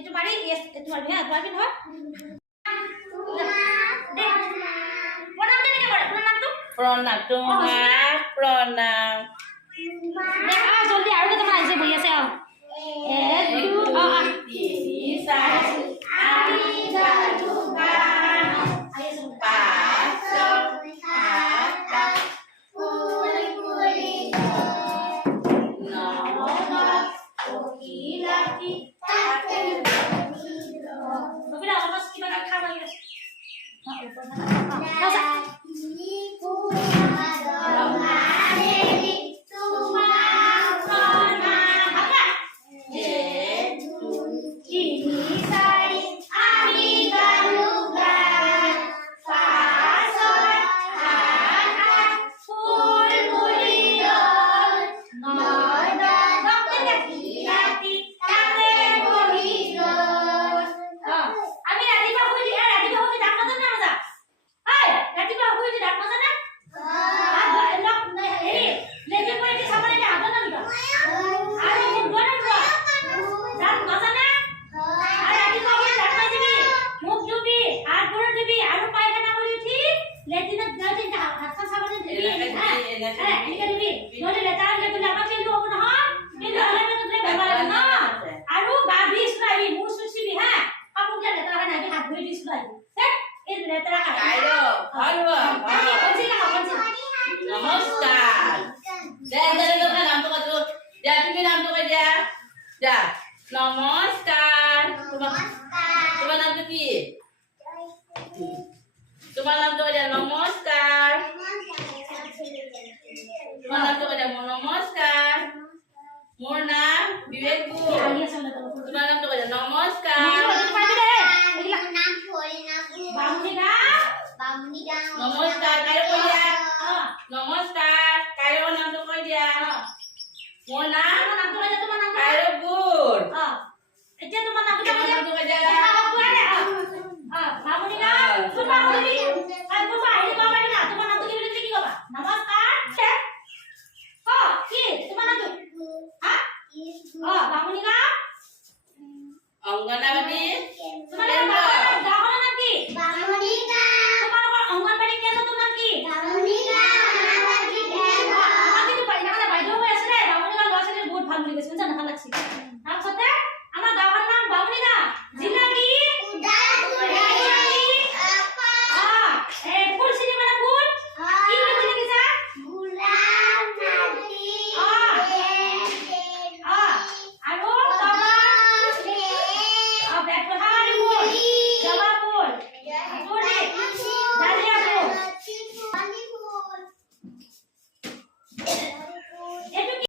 itu mari yes itu mari ha তোমার কি হয় প্রণাম দিনে করে প্রণাম তোমার প্রণাম দেখা জলদি আর তোমার আইছে বই আছে আ 1 2 3 4 আমি গালুগা আইছে 5 6 7 ফুল ফুলি নরনা কোকিলাটি তাতে ববিরা আমার কি বাকি খাওয়া হয়ে গেছে হ্যাঁ নমস্কার তোমার নাম কি তোমার নাম তো নমস্কার তোমার নাম তো নমস্কার মোর নাম বিবেক তোমার নাম তো নমস্কার নমস্কার কারে কই দিয়া নমস্কার কারে নাম তো কই দিয়া মোর নাম তোমার নাম কারে গুড এটা তোমার নাম তো কই দিয়া মামুনি না তোমার নাম কি আর বাবা আইলে বাবা না তোমার নাম কি বলতে কি বাবা নমস্কার কি তোমার নাম হ্যাঁ মামুনি না অঙ্গনাবাদী